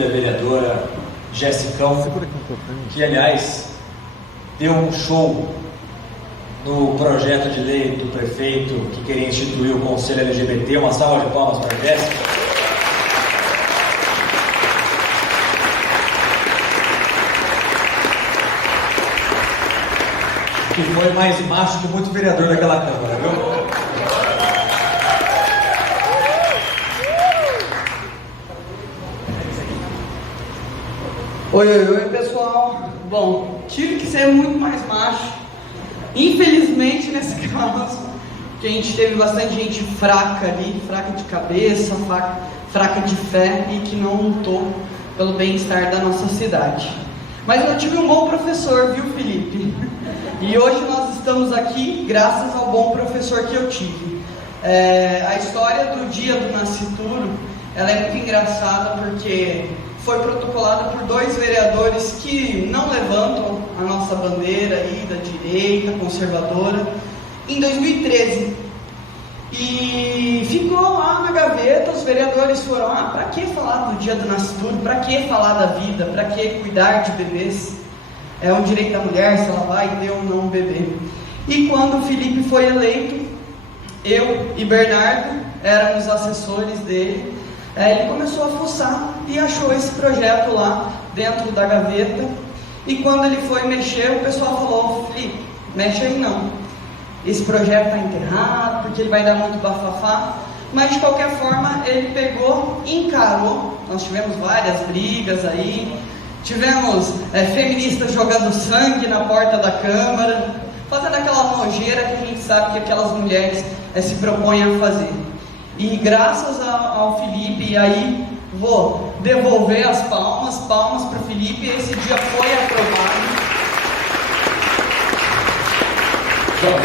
querida vereadora Jessicão, que aliás deu um show no projeto de lei do prefeito que queria instituir o Conselho LGBT. Uma salva de palmas para a Jéssica. Que foi mais macho que muito vereador daquela Câmara, viu? Oi, pessoal. Bom, tive que ser muito mais macho, infelizmente, nesse caso, porque a gente teve bastante gente fraca ali, fraca de cabeça, fraca de fé e que não lutou pelo bem-estar da nossa cidade. Mas eu tive um bom professor, viu, Felipe? E hoje nós estamos aqui graças ao bom professor que eu tive. A história do dia do nascituro, ela é muito engraçada porque foi protocolada por dois vereadores que não levantam a nossa bandeira aí da direita conservadora em 2013. E ficou lá na gaveta. Os vereadores foram: para que falar do dia do nascituro? Para que falar da vida? Para que cuidar de bebês? É um direito da mulher se ela vai ter ou não um bebê. E quando o Felipe foi eleito, eu e Bernardo éramos assessores dele. Ele começou a fuçar e achou esse projeto lá dentro da gaveta. E quando ele foi mexer, o pessoal falou: Felipe, mexe aí não, esse projeto está enterrado, porque ele vai dar muito bafafá. Mas de qualquer forma ele pegou e encarou. Nós tivemos várias brigas aí, tivemos feministas jogando sangue na porta da Câmara, fazendo aquela nojeira que a gente sabe que aquelas mulheres se propõem a fazer. E graças ao Felipe, e aí vou devolver as palmas para o Felipe, esse dia foi aprovado.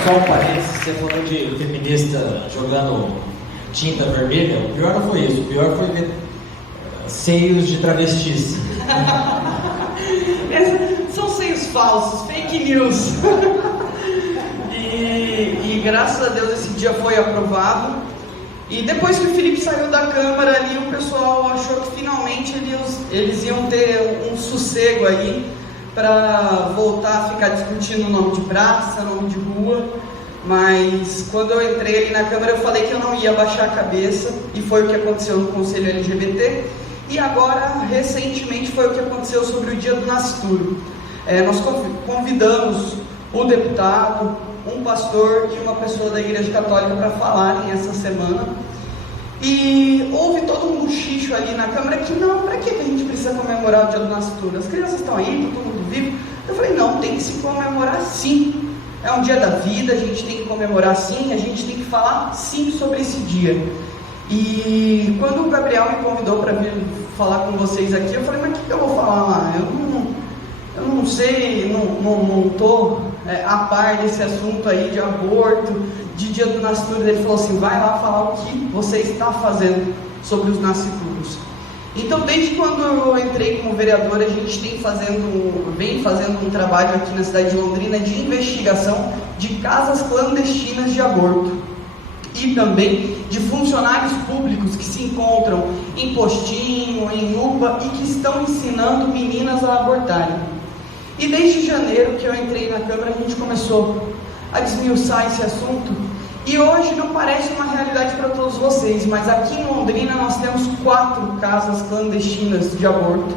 Só um parênteses, você falou de feminista jogando tinta vermelha. O pior não foi isso, o pior foi ver seios de travestis. São seios falsos, fake news. E graças a Deus esse dia foi aprovado. E depois que o Felipe saiu da Câmara ali, o pessoal achou que finalmente eles iam ter um sossego aí para voltar a ficar discutindo nome de praça, nome de rua. Mas quando eu entrei ali na Câmara, eu falei que eu não ia baixar a cabeça, e foi o que aconteceu no Conselho LGBT. E agora, recentemente, foi o que aconteceu sobre o dia do nascituro. Nós convidamos o deputado, um pastor e uma pessoa da Igreja Católica para falarem essa semana. E houve todo um buchicho ali na Câmara que não, para que a gente precisa comemorar o dia do nascituro? As crianças estão aí, está todo mundo vivo. Eu falei: não, tem que se comemorar sim. É um dia da vida, a gente tem que comemorar sim, a gente tem que falar sim sobre esse dia. E quando o Gabriel me convidou para vir falar com vocês aqui, eu falei: mas o que eu vou falar lá? Eu não sei, não estou a par desse assunto aí de aborto, de dia do nascituro. Ele falou assim: vai lá falar o que você está fazendo sobre os nascituros. Então, desde quando eu entrei como vereador, a gente vem fazendo um trabalho aqui na cidade de Londrina de investigação de casas clandestinas de aborto e também de funcionários públicos que se encontram em postinho, em UPA e que estão ensinando meninas a abortarem. E desde janeiro que eu entrei na Câmara, a gente começou a desmiuçar esse assunto. E hoje não parece uma realidade para todos vocês, mas aqui em Londrina nós temos 4 casas clandestinas de aborto.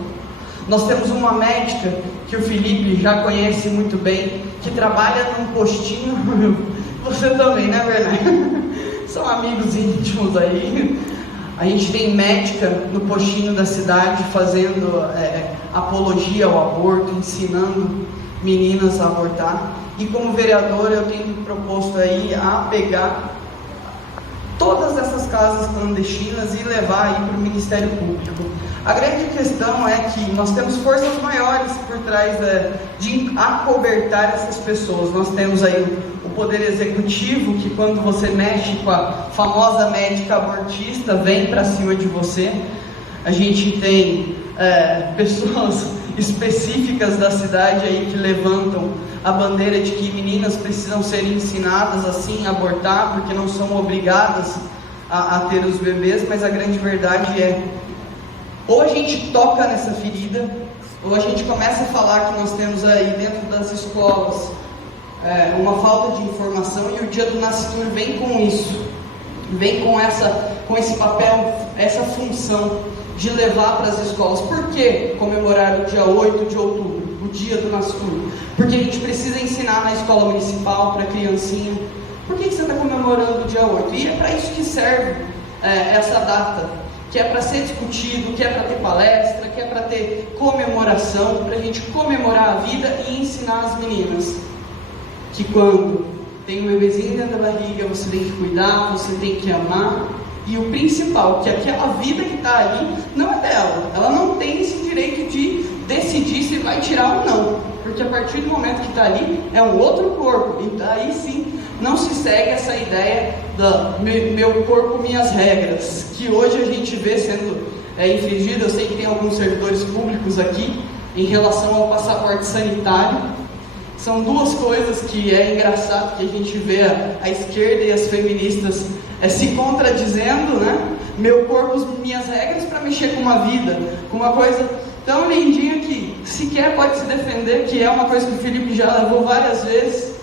Nós temos uma médica, que o Felipe já conhece muito bem, que trabalha num postinho. Você também, né, Bernardo? São amigos íntimos aí. A gente tem médica no postinho da cidade fazendo apologia ao aborto, ensinando meninas a abortar. E como vereador eu tenho proposto aí a pegar todas essas casas clandestinas e levar aí para o Ministério Público. A grande questão é que nós temos forças maiores por trás de acobertar essas pessoas. Nós temos aí o Poder Executivo, que quando você mexe com a famosa médica abortista, vem para cima de você. A gente tem pessoas específicas da cidade aí que levantam a bandeira de que meninas precisam ser ensinadas assim a abortar, porque não são obrigadas a ter os bebês, mas a grande verdade é Ou a gente toca nessa ferida, ou a gente começa a falar que nós temos aí dentro das escolas uma falta de informação, e o Dia do Nascitur vem com isso, vem com esse papel, essa função de levar para as escolas. Por que comemorar o dia 8 de outubro, o Dia do Nascitur? Porque a gente precisa ensinar na escola municipal para a criancinha. Por que você está comemorando o dia 8? E é para isso que serve essa data, que é para ser discutido, que é para ter palestra, que é para ter comemoração, para a gente comemorar a vida e ensinar as meninas que quando tem um bebezinho dentro da barriga, você tem que cuidar, você tem que amar, e o principal, que aquela vida que está ali não é dela, ela não tem esse direito de decidir se vai tirar ou não, porque a partir do momento que está ali, é um outro corpo, e daí sim, não se segue essa ideia da meu corpo, minhas regras, que hoje a gente vê sendo infringida. Eu sei que tem alguns servidores públicos aqui, em relação ao passaporte sanitário. São duas coisas que é engraçado, que a gente vê a esquerda e as feministas se contradizendo, né? Meu corpo, minhas regras, para mexer com uma vida, com uma coisa tão lindinha que sequer pode se defender, que é uma coisa que o Felipe já levou várias vezes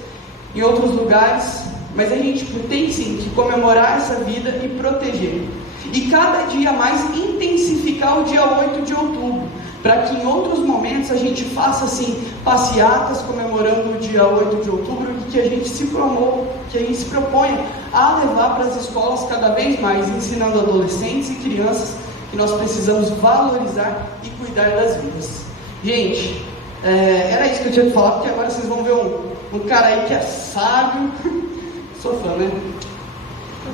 em outros lugares, mas a gente tem sim que comemorar essa vida e proteger. E cada dia mais intensificar o dia 8 de outubro, para que em outros momentos a gente faça assim, passeatas comemorando o dia 8 de outubro, e que a gente se promova, que a gente se proponha a levar para as escolas cada vez mais, ensinando adolescentes e crianças que nós precisamos valorizar e cuidar das vidas. Gente, era isso que eu tinha que falar, porque agora vocês vão ver um cara aí que é sábio, sou fã, né?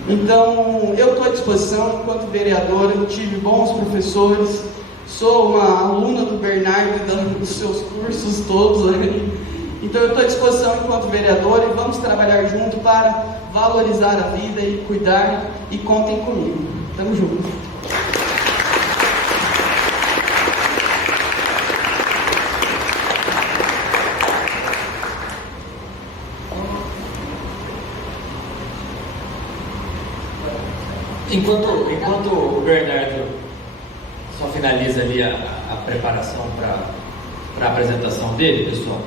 Então, eu estou à disposição enquanto vereadora, eu tive bons professores, sou uma aluna do Bernardo, dando os seus cursos todos aí. Então eu estou à disposição enquanto vereadora, e vamos trabalhar junto para valorizar a vida e cuidar, e contem comigo. Tamo junto. Enquanto o Bernardo só finaliza ali a preparação para a apresentação dele, pessoal,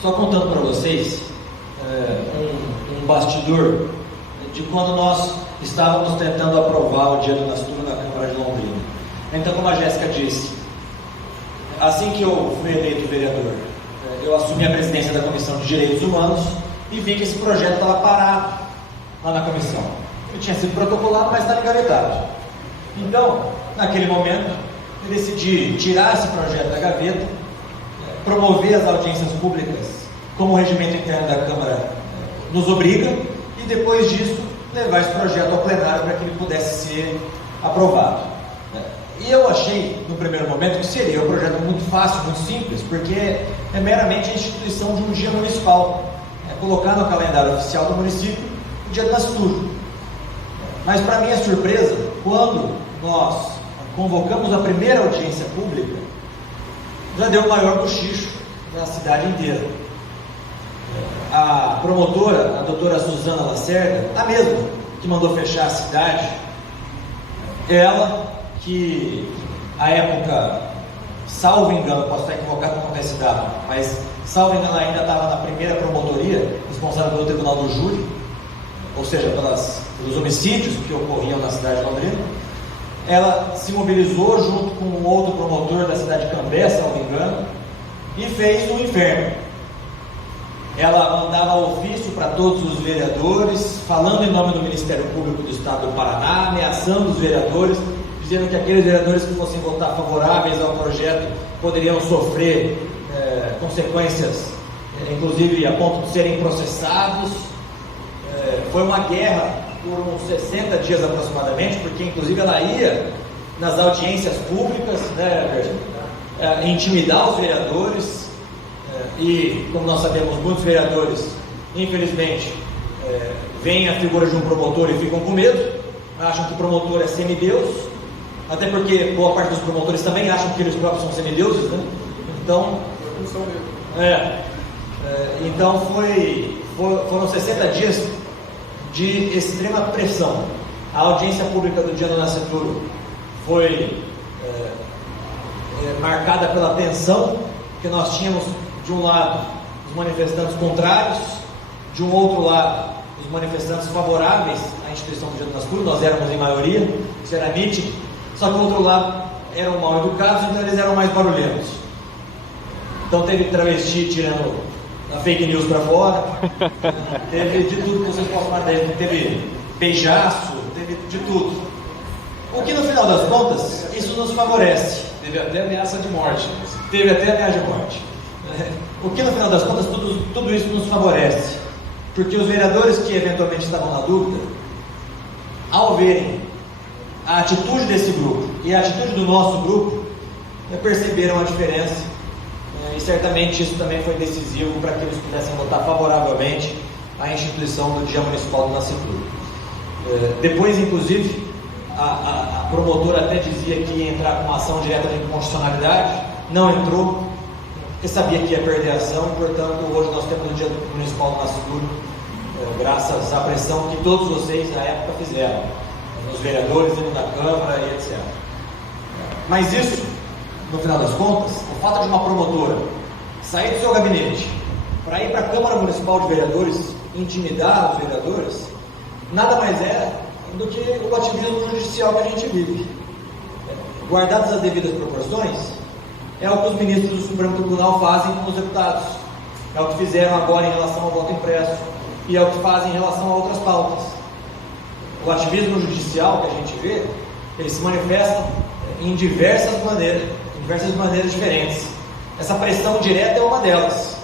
só contando para vocês um bastidor de quando nós estávamos tentando aprovar o Dia do Nascitur na Câmara de Londrina. Então, como a Jéssica disse, assim que eu fui eleito vereador, eu assumi a presidência da Comissão de Direitos Humanos e vi que esse projeto estava parado lá na comissão. Ele tinha sido protocolado, mas estava engavetado. Então, naquele momento, eu decidi tirar esse projeto da gaveta, promover as audiências públicas como o regimento interno da Câmara nos obriga, e depois disso levar esse projeto ao plenário para que ele pudesse ser aprovado. E eu achei, no primeiro momento, que seria um projeto muito fácil, muito simples, porque é meramente a instituição de um dia municipal, colocar no calendário oficial do município o Dia do Nascitur. Mas, para minha surpresa, quando nós convocamos a primeira audiência pública, já deu o maior cochicho na cidade inteira. A promotora, a doutora Suzana Lacerda, a mesma que mandou fechar a cidade, ela que, à época, salvo engano, posso estar equivocado com esse dado, mas salvo engano, ela ainda estava na primeira promotoria, responsável pelo Tribunal do Júri, ou seja, pelos homicídios que ocorriam na cidade de Londrina. Ela se mobilizou junto com um outro promotor da cidade de Cambé, se não me engano, e fez um inferno. Ela mandava ofício para todos os vereadores, falando em nome do Ministério Público do Estado do Paraná, ameaçando os vereadores, dizendo que aqueles vereadores que fossem votar favoráveis ao projeto poderiam sofrer consequências, inclusive a ponto de serem processados. Foi uma guerra por uns 60 dias aproximadamente, porque inclusive ela ia nas audiências públicas, intimidar os vereadores, e como nós sabemos, muitos vereadores, infelizmente, veem a figura de um promotor e ficam com medo, acham que o promotor é semideus, até porque boa parte dos promotores também acham que eles próprios são semideuses, né? Então, então foram 60 dias de extrema pressão. A audiência pública do Dia do Nascitur foi marcada pela tensão, que nós tínhamos, de um lado, os manifestantes contrários, de um outro lado, os manifestantes favoráveis à instituição do Getúlio Nascimento. Nós éramos em maioria, isso era nítido, só que do outro lado eram mal educados, então eles eram mais barulhentos. Então teve travesti tirando a fake news para fora, teve de tudo que vocês possam imaginar, teve beijaço, teve de tudo. O que no final das contas, isso nos favorece. Teve até ameaça de morte. Teve até ameaça de morte. O que no final das contas, tudo isso nos favorece. Porque os vereadores que eventualmente estavam na dúvida, ao verem a atitude desse grupo e a atitude do nosso grupo, perceberam a diferença. E certamente isso também foi decisivo para que eles pudessem votar favoravelmente à instituição do Dia Municipal do Nascimento. Depois, inclusive, a promotora até dizia que ia entrar com uma ação direta de inconstitucionalidade, não entrou, porque sabia que ia perder a ação, portanto, hoje nós temos o Dia Municipal do Nascimento, graças à pressão que todos vocês na época fizeram, os vereadores dentro da Câmara e etc. Mas isso, no final das contas, o fato de uma promotora sair do seu gabinete para ir para a Câmara Municipal de Vereadores, intimidar os vereadores, nada mais é do que o ativismo judicial que a gente vive. Guardadas as devidas proporções, é o que os ministros do Supremo Tribunal fazem com os deputados, é o que fizeram agora em relação ao voto impresso, e é o que fazem em relação a outras pautas. O ativismo judicial que a gente vê, ele se manifesta em diversas maneiras diferentes. Essa pressão direta é uma delas.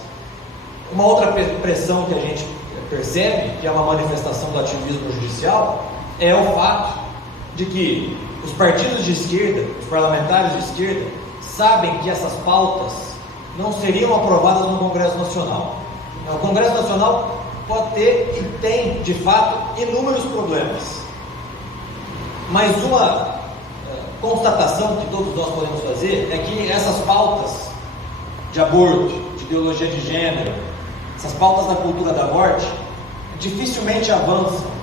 Uma outra pressão que a gente percebe, que é uma manifestação do ativismo judicial, é o fato de que os partidos de esquerda, os parlamentares de esquerda, sabem que essas pautas não seriam aprovadas no Congresso Nacional. O Congresso Nacional pode ter e tem, de fato, inúmeros problemas. Mas uma constatação que todos nós podemos fazer é que essas pautas de aborto, de ideologia de gênero, essas pautas da cultura da morte, dificilmente avançam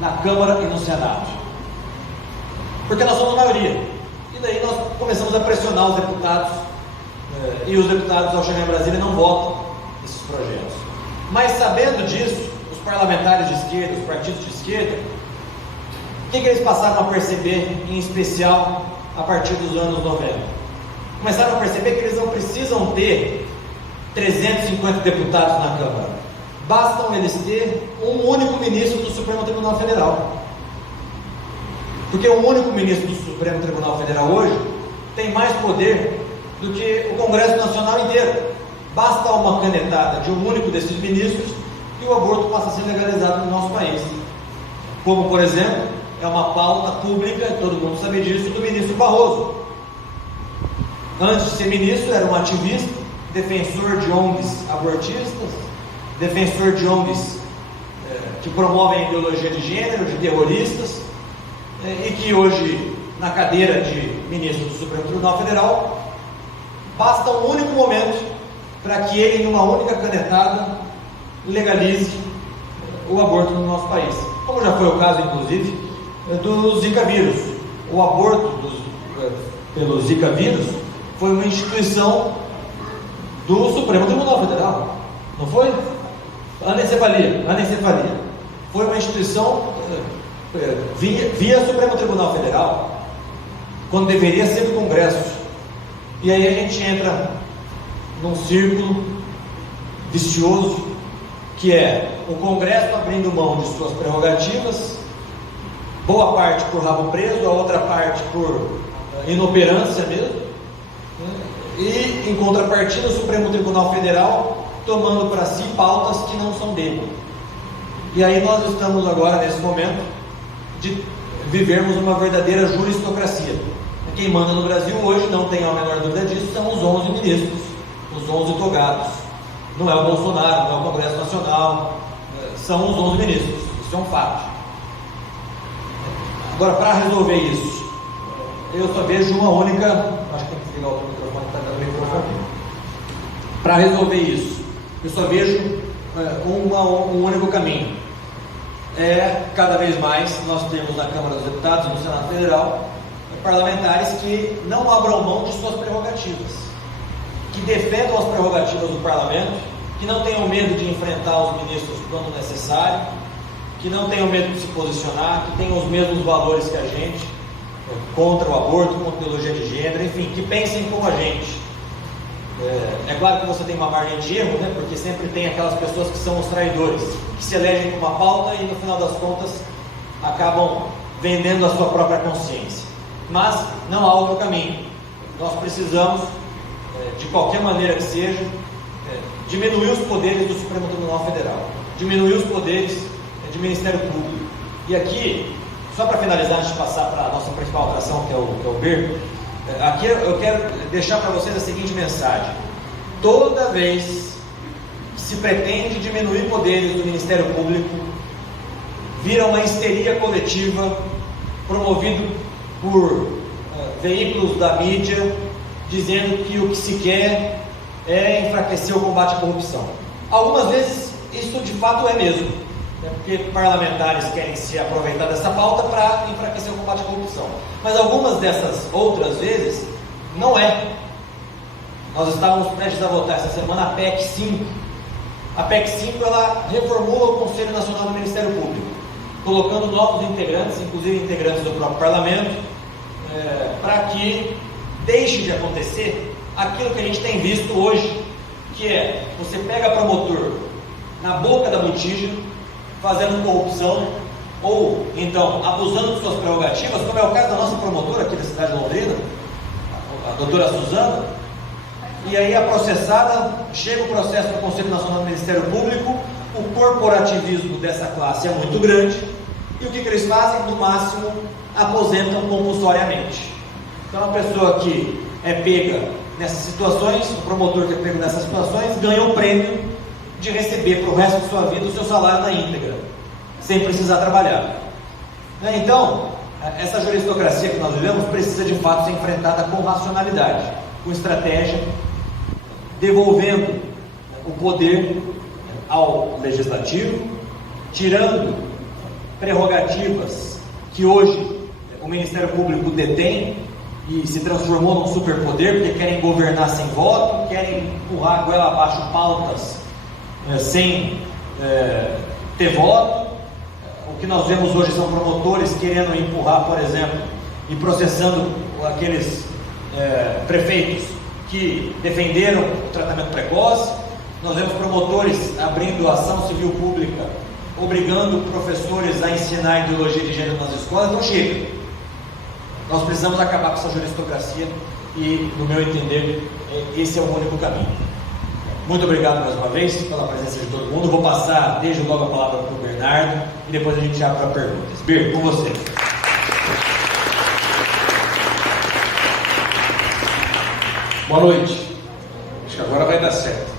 na Câmara e no Senado, porque nós somos maioria, e daí nós começamos a pressionar os deputados, e os deputados, ao chegar em Brasília, não votam esses projetos. Mas sabendo disso, os parlamentares de esquerda, os partidos de esquerda, o que eles passaram a perceber, em especial a partir dos anos 90? Começaram a perceber que eles não precisam ter 350 deputados na Câmara, bastam eles ter um único ministro do Supremo Tribunal Federal. Porque um único ministro do Supremo Tribunal Federal hoje tem mais poder do que o Congresso Nacional inteiro. Basta uma canetada de um único desses ministros e o aborto passa a ser legalizado no nosso país. Como, por exemplo, é uma pauta pública, todo mundo sabe disso, do ministro Barroso. Antes de ser ministro, era um ativista, defensor de ONGs abortistas, defensor de ONGs que promovem a ideologia de gênero, de terroristas, e que hoje, na cadeira de ministro do Supremo Tribunal Federal, basta um único momento para que ele, numa única canetada, legalize o aborto no nosso país. Como já foi o caso, inclusive, do Zika vírus. O aborto pelo Zika vírus foi uma instituição do Supremo Tribunal Federal, não foi? Anencefalia. Foi uma instituição via Supremo Tribunal Federal, quando deveria ser do Congresso. E aí a gente entra num círculo vicioso, que é o Congresso abrindo mão de suas prerrogativas, boa parte por rabo preso, a outra parte por inoperância mesmo, e em contrapartida o Supremo Tribunal Federal tomando para si pautas que não são dele. E aí nós estamos agora, nesse momento, de vivermos uma verdadeira juristocracia. Quem manda no Brasil hoje, não tenho a menor dúvida disso, são os 11 ministros, os 11 togados. Não é o Bolsonaro, não é o Congresso Nacional, são os 11 ministros, isso é um fato. Agora, para resolver isso, eu só vejo uma única, acho que tem que ligar o microfone, está dando o microfone. Para resolver isso, eu só vejo um único caminho. Cada vez mais nós temos na Câmara dos Deputados e no Senado Federal parlamentares que não abram mão de suas prerrogativas, que defendam as prerrogativas do parlamento, que não tenham medo de enfrentar os ministros quando necessário, que não tenham medo de se posicionar, que tenham os mesmos valores que a gente, contra o aborto, contra a ideologia de gênero, enfim, que pensem como a gente. É claro que você tem uma margem de erro, né? Porque sempre tem aquelas pessoas que são os traidores, que se elegem com uma pauta e no final das contas acabam vendendo a sua própria consciência. Mas não há outro caminho. Nós precisamos, de qualquer maneira que seja, diminuir os poderes do Supremo Tribunal Federal, diminuir os poderes de Ministério Público. E aqui, só para finalizar, antes de passar para a nossa principal atração, que é o BER, aqui eu quero deixar para vocês a seguinte mensagem: toda vez que se pretende diminuir poderes do Ministério Público, vira uma histeria coletiva promovido por veículos da mídia, dizendo que o que se quer é enfraquecer o combate à corrupção. Algumas vezes isso de fato é mesmo, porque parlamentares querem se aproveitar dessa pauta para enfraquecer o combate à corrupção. Mas algumas dessas outras vezes não é. Nós estávamos prestes a votar essa semana a PEC 5. A PEC 5 ela reformula o Conselho Nacional do Ministério Público, colocando novos integrantes, inclusive integrantes do próprio parlamento, para que deixe de acontecer aquilo que a gente tem visto hoje, que é você pega promotor na boca da botija, fazendo corrupção, ou então abusando de suas prerrogativas, como é o caso da nossa promotora aqui da cidade de Londrina, a doutora Suzana. E aí a processada, chega o processo do Conselho Nacional do Ministério Público, o corporativismo dessa classe é muito grande, e o que eles fazem? No máximo, aposentam compulsoriamente. Então a pessoa que é pega nessas situações, o promotor que é pego nessas situações, ganha o prêmio de receber para o resto de sua vida o seu salário na íntegra, sem precisar trabalhar. Então, essa juristocracia que nós vivemos precisa de fato ser enfrentada com racionalidade, com estratégia, devolvendo o poder ao legislativo, tirando prerrogativas que hoje o Ministério Público detém e se transformou num superpoder, porque querem governar sem voto, querem empurrar a goela abaixo pautas sem ter voto. O que nós vemos hoje são promotores querendo empurrar, por exemplo, e processando aqueles prefeitos que defenderam o tratamento precoce. Nós vemos promotores abrindo ação civil pública, obrigando professores a ensinar ideologia de gênero nas escolas. Então chega. Nós precisamos acabar com essa juristocracia e, no meu entender, esse é o único caminho. Muito obrigado mais uma vez pela presença de todo mundo. Vou passar desde logo a palavra para o Bernardo e depois a gente abre para perguntas. Ber, com você. Boa noite. Acho que agora vai dar certo.